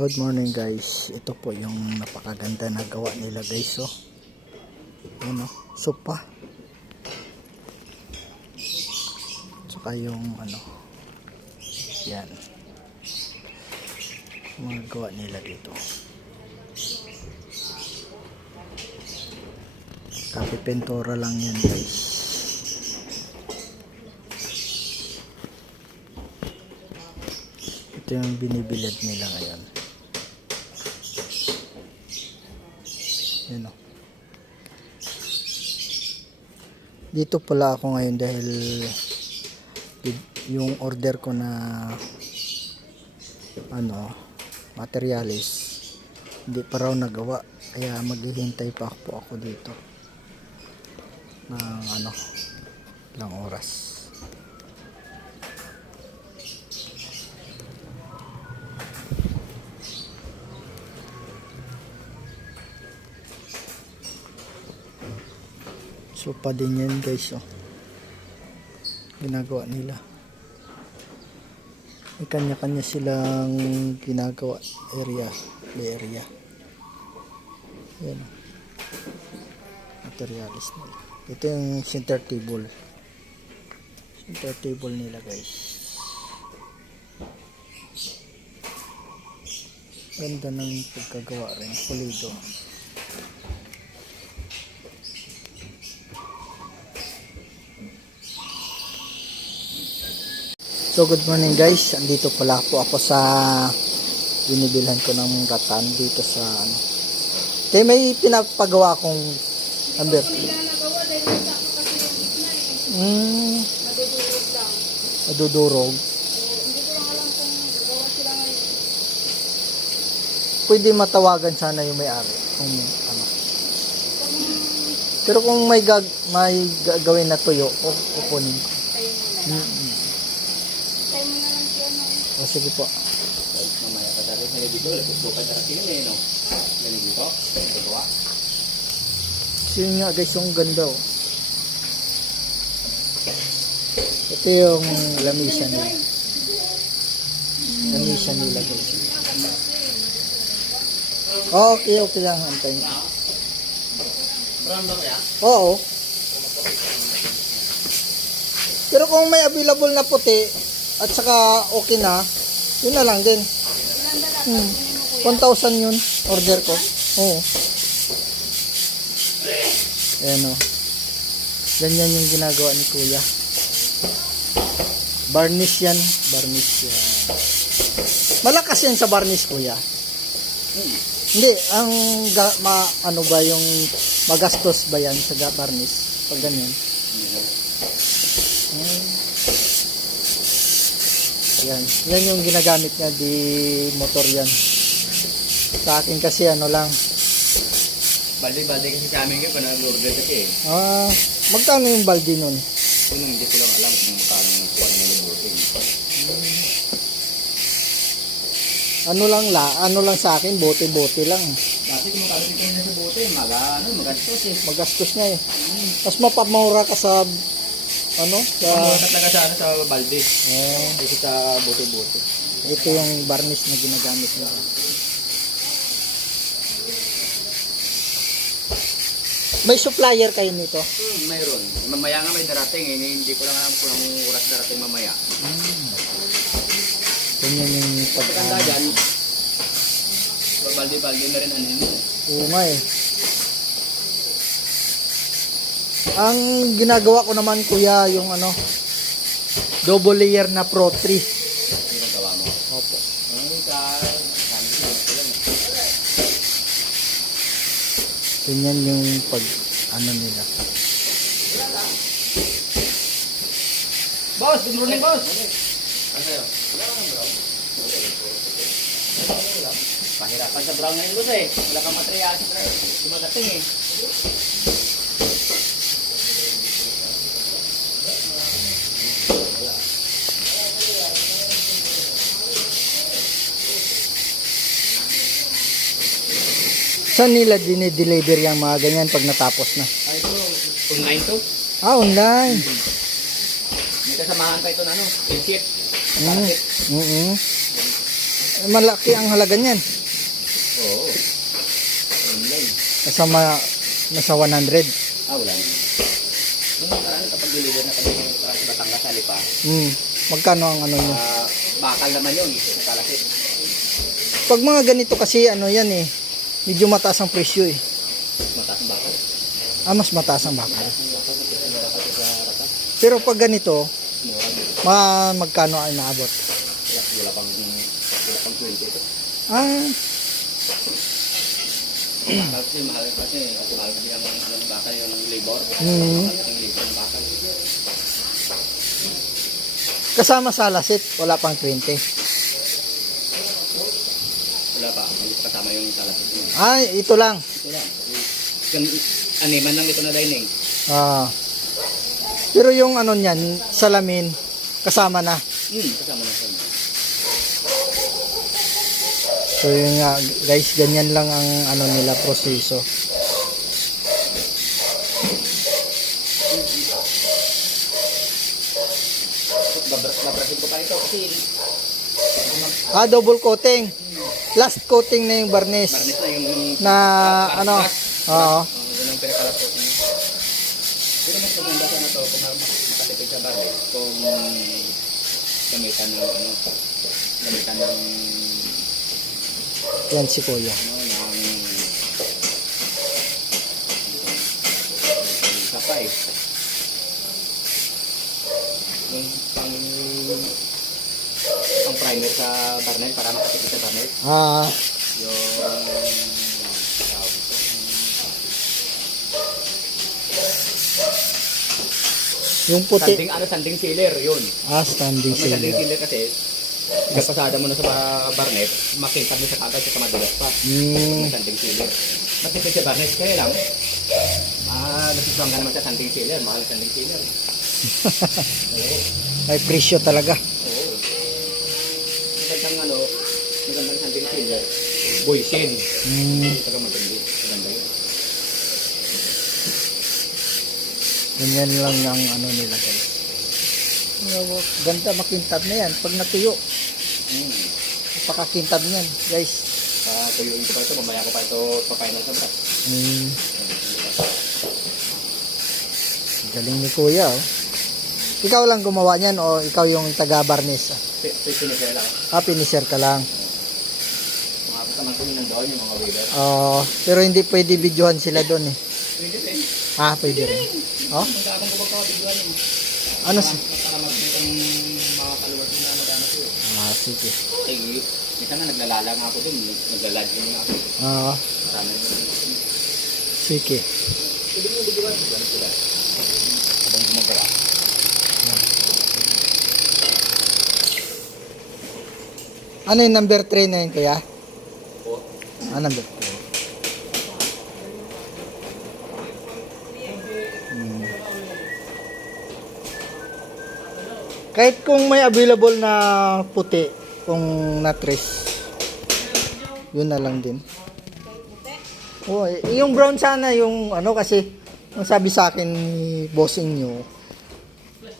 Good morning guys. Ito po yung napakaganda na gawa nila guys. Oh. Ano, sopa. Tsaka yung ano. Yan. Mga gawa nila dito. Kape pentora lang yan guys. Ito yung binibilad nila ngayon. Yan o. Dito pala ako ngayon dahil yung order ko na ano materialis hindi pa raw nagawa. Kaya maghihintay pa ako dito. Ng ano ilang oras Pa din yan guys oh. Ginagawa nila. May kanya-kanya silang ginagawa area, may area. Yan. oh. Materialis nila. Ito yung center table. Center table nila guys. Ganda ng pagkagawa rin. Pulido. So good morning guys, andito pala po ako sa binibilhan ko ng ratan dito sa ano. Kaya may pinapagawa akong number. Hmm, madudurog. Pwede matawagan sana yung may-ari kung ano. Pero kung may gag may gagawin na tuyo, ku- kukunin ko. Mm-mm. O sige po. mamaya ka dali sa dito, ko ka dara kini no. Gani dito, dalawa. So yun nga guys, yung ganda oh. Ito yung lamisa nila. Lamisa nila guys. Oh, okay, okay lang. Ba kaya? Oo. Pero kung may available na puti at saka okay na, yun na lang din. Hmm. 1,000 yun, order ko. Oo. Ayan o. Ganyan yung ginagawa ni Kuya. Varnish yan. Varnish yan. Malakas yan sa varnish, Kuya. Hindi, ang ga, ma, ano ba yung magastos ba yan sa varnish? Pag ganyan. Hmm. Yan. Yan yung ginagamit niya di motor yan. Sa akin kasi ano lang. Balde-balde kasi sa amin kayo, panag-order kasi eh. Ah, magkano yung balde nun? Kung hindi ko lang alam kung paano yung kuha nila ng booking. Ano lang la, ano lang sa akin, bote-bote lang. Dati kung magkano sa bote, maga, ano, magastos eh. Magastos niya eh. Mas mapamura ka sa ano, sa talaga sa ano, sa balde. eh, Kasi sa bote-bote. ito yung varnish na ginagamit niya. May supplier kayo nito? Hmm, mayroon. Mamaya nga may darating eh. Hindi ko lang alam kung anong oras darating mamaya. Ganyan yung pag Pagkanda dyan, balde-balde na rin anin mo. Oo nga eh. Ang ginagawa ko naman kuya yung ano double layer na Pro 3. Yung gawa mo. Opo. Ganyan yung pag ano nila. Boss, good morning, boss. Ano? Pahirapan sa brown ngayon, boss eh. Wala kang material. Dumadating eh. Saan nila dinideliver yung mga ganyan pag natapos na? Ay, ito, online to. Ah, online. May kasamahan pa ito na ano, insert. Mm. Mm malaki ang halaga niyan. Oo. Online. Nasa, ma, nasa 100. Ah, wala. Nung nakaraan kapag deliver na kami sa Batangas, Alipa, Hmm. Magkano ang ano niya? ah, bakal naman yun, sa kalasit. Pag mga ganito kasi ano yan eh, medyo mataas ang presyo eh. Mataas bakal. Ah, mas mataas ang bakal. Pero pag ganito, ma magkano ay naabot? Wala, pang, wala pang 20 ito. Ah, kasi mahal kasi, mahal ang, ang bakal yung labor. Ng bakal. kasama sa lasit, wala pang 20. Wala pa, kasama yung kalasit mo. Ah, ito lang. Ito lang. Animan lang ito na dining. Ah. Pero yung ano niyan, salamin, kasama na. Hmm, kasama na siya. So yun nga, guys, ganyan lang ang ano nila proseso. Ah, double coating. Last coating na yung varnish. barnis na yung... Na ano, oo. Yun ang pinakalas ko. Pero mas maganda sana to kung ma- makatipid sa barnis kung gamitan ng ano gamitan ng Yan si Kuya. ano ng sapay. Yung pang pang primer sa barnet para makatipid sa barnet. Ah, Yung tawag ito, yung puti. Sanding ano, sanding sealer, yun. Ah, standing May sanding cylinder. sealer kasi, kapasada mo na sa ba- barnet, makita mo sa kagad sa kamadulas pa. Hmm, May sanding sealer. Matipid sa barnet, kaya lang, ah, nasiswang ka naman sa sanding sealer, mahal ang sanding sealer. May presyo talaga. Sealer, boysin. Hmm, Ito ka matindi, maganda yun. ganyan lang ang ano nila guys. Oh, Ganda makintab na yan. Pag natuyo, Hmm. pakakintab niyan, guys. Ah, tuyuin ko pa ito, mamaya ko pa ito papainal sa bras. Hmm, galing ni Kuya, oh. Ikaw lang gumawa niyan o ikaw yung taga-barnis? Pinisera lang. Ah, finisher ka lang. Mga kasaman ko yun doon, yung mga waiter. Oo, pero hindi pwede videohan sila doon eh. Pwede rin. Ah, pwede rin. Oh? Ang dakong ko magkakabigyan mo. Ano si? Para mag-meet ang mga kaluwas na magkano sa'yo. Ah, sige. Ay, minsan nga naglalala nga ako dun. Naglalad din nga ako. Ah, Marami na sige. Pwede mo bigyan. Yan sila. Habang gumagawa. Ano yung number 3 na yun, kuya? O, Ah, number 3. Hmm. Kahit kung may available na puti, kung na tres, yun na lang din. Oh, eh, yung brown sana, yung ano kasi, ang sabi sa akin ni bossing nyo,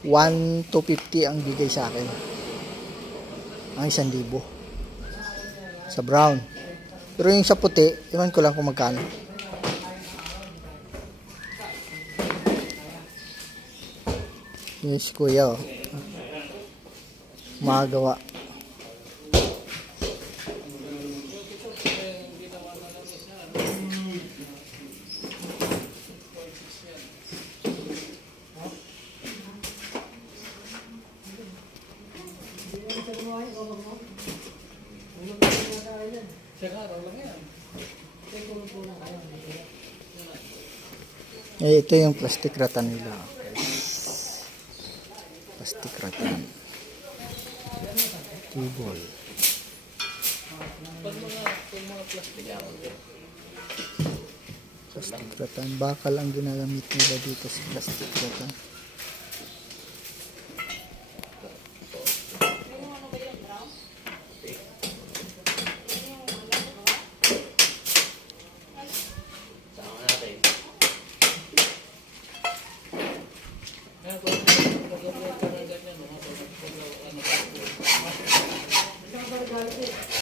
1 to 50 ang bigay sa akin. Ang isang libo. Sa brown. Pero yung sa puti, iwan ko lang kung magkano. Yes, kuya. Oh. Magawa. Ito yung plastic ratan nila. Plastic ratan. Table. Plastic ratan. Bakal ang ginagamit nila dito sa plastic ratan.